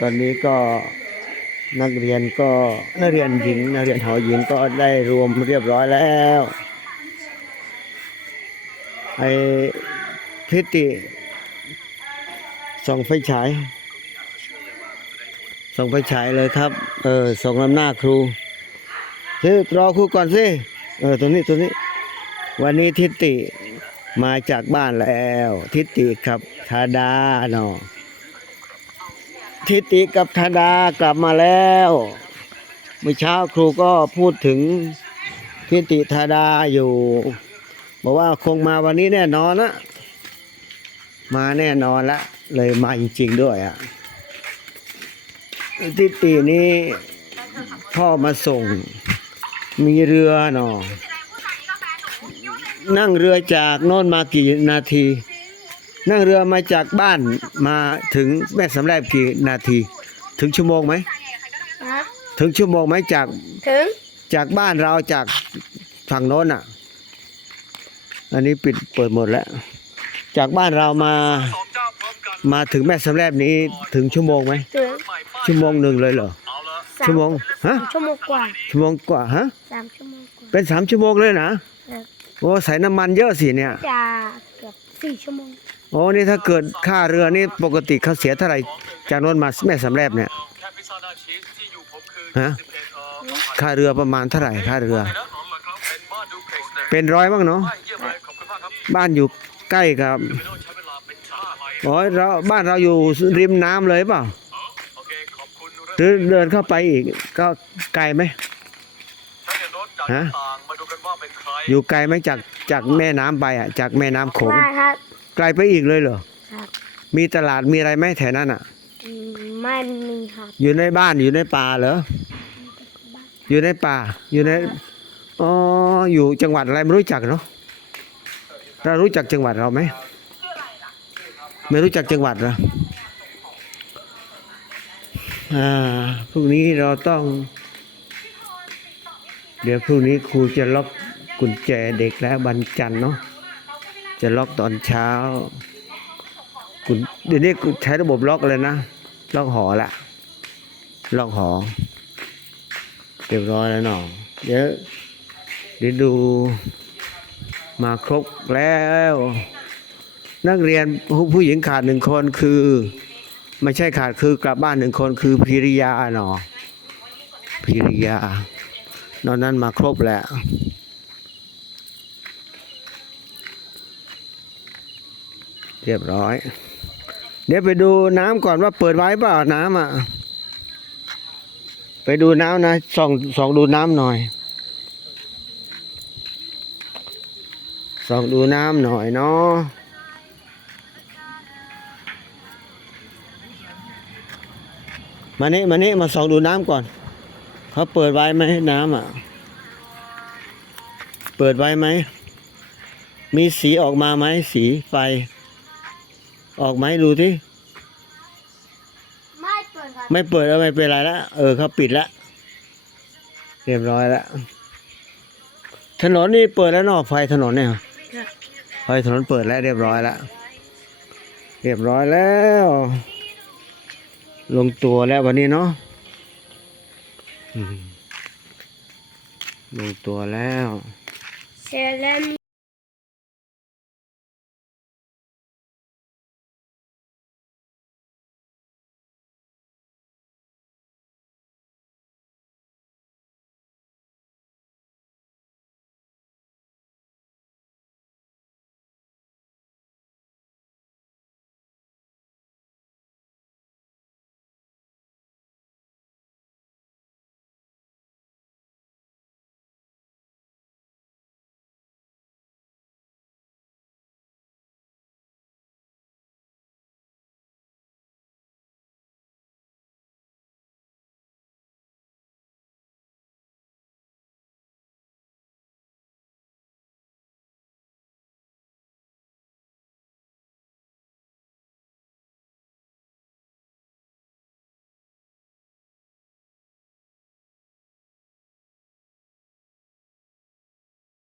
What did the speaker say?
ตอนนี้ก็นักเรียนก็นักเรียนหญิงนักเรียนหอหญิงก็ได้รวมเรียบร้อยแล้วไอ้ทิติส่องไฟฉายส่องไฟฉายเลยครับ เออส่องลำหน้าครูชื่อรอครูก่อนสิเออตัวนี้ตัวนี้ วันนี้ทิติมาจากบ้านแล้ว ทิติกับธาดาเนาะ ทิติกับธดากลับมาแล้วเมื่อเช้าครูก็พูดถึงทิติธดาอยู่ บอกว่าคงมาวันนี้แน่นอนนะมาแน่นอนละ เลยมาจริงๆด้วยอะทิตินี้พ่อมาส่งมีเรือเนาะนั่งเรือจากโน่นมากี่นาที นั่งเรือมาจากบ้านมาถึงแม่สำแลบกี่นาที ถึงชั่วโมงไหมฮะถึงชั่วโมงไหมจากถึงจากบ้านเราจากฝั่งโน้นอะ อันนี้ปิดเปิดหมดแล้ว จากบ้านเรามามาถึงแม่สำแลบนี้ถึงชั่วโมงไหมถึงชั่วโมงหนึ่งเลยเหรอสาชั่วโมงฮะชั่วโมงกว่าชั่วโมงกว่าฮะสามชั่วโมงกว่าเป็นสามชั่วโมงเลยนะ ครับ โอ้ใส่น้ำมันเยอะสิเนี่ย จะเกือบสี่ชั่วโมง โอ้นี่ถ้าเกิดค่าเรือนี่ปกติเขาเสียเท่าไหร่จากโน้นมาแม่สำแลบเนี่ยค่าหน้าชีสที่อยู่ผมคือฮะสิบเอ็ดเอ่อค่าเรือประมาณเท่าไหร่ค่าเรือ เป็นร้อยบ้างเนาะบ้านอยู่ใกล้กับไม่ต้องใช้เวลาเราบ้านเราอยู่ริมน้ำเลยเปล่าหรือเดินเข้าไปอีกก็ไกลไหม ฮะต่างมาดูกันว่าเป็นใครอยู่ไกลไหมจากจากแม่น้ำไปอะ จากแม่น้ำโขงว่าครับ ไกลไปอีกเลยเหรอครับ มีตลาดมีอะไรไหมแถวนั้นอะ อืมไม่มีครับอยู่ในบ้านอยู่ในป่าเหรอ อยู่ในป่า อยู่ใน อ๋อ อยู่จังหวัดอะไรไม่รู้จักเนาะ เรารู้จักจังหวัดเราไหม ไม่รู้จักจังหวัดเหรอ อ่า พรุ่งนี้เราต้อง เดี๋ยวพรุ่งนี้ครูจะล็อกกุญแจเด็กแล้ววันจันเนาะจะล็อกตอนเช้ากุญเดี๋ยวนี้ใช้ระบบล็อกเลยนะ ล็อกหอละล็อกหอเรียบร้อยแล้วเนาะเดี๋ยวเดี๋ยวดูมาครบแล้ว นักเรียนผู้ผู้หญิงขาดหนึ่งคนคือไม่ใช่ขาดคือกลับบ้านหนึ่งคนคือพิริยาเนาะพิริยา นอกนั้นมาครบแล้วเรียบร้อย เดี๋ยวไปดูน้ำก่อนว่าเปิดไว้เปล่าน้ำอะ ไปดูน้ำนะส่องส่องดูน้ำหน่อยส่องดูน้ำหน่อยเนาะมานี่มานี่มาส่องดูน้ำก่อน เขาเปิดไว้ไหมน้ำอะ เปิดไว้ไหม มีสีออกมาไหมสีไฟ ออกไหมดูที่ไม่เปิดครับไม่เปิดแล้วไม่เป็นไรละเออเขาปิดละเรียบร้อยละถนนนี่เปิดแล้วเนอกไฟถนนเนี่ยไฟถนนเปิดแล้วเรียบร้อยละเรียบร้อยแล้ว ลงตัวแล้ววันนี้เนาะอืม ลงตัวแล้วเซเลม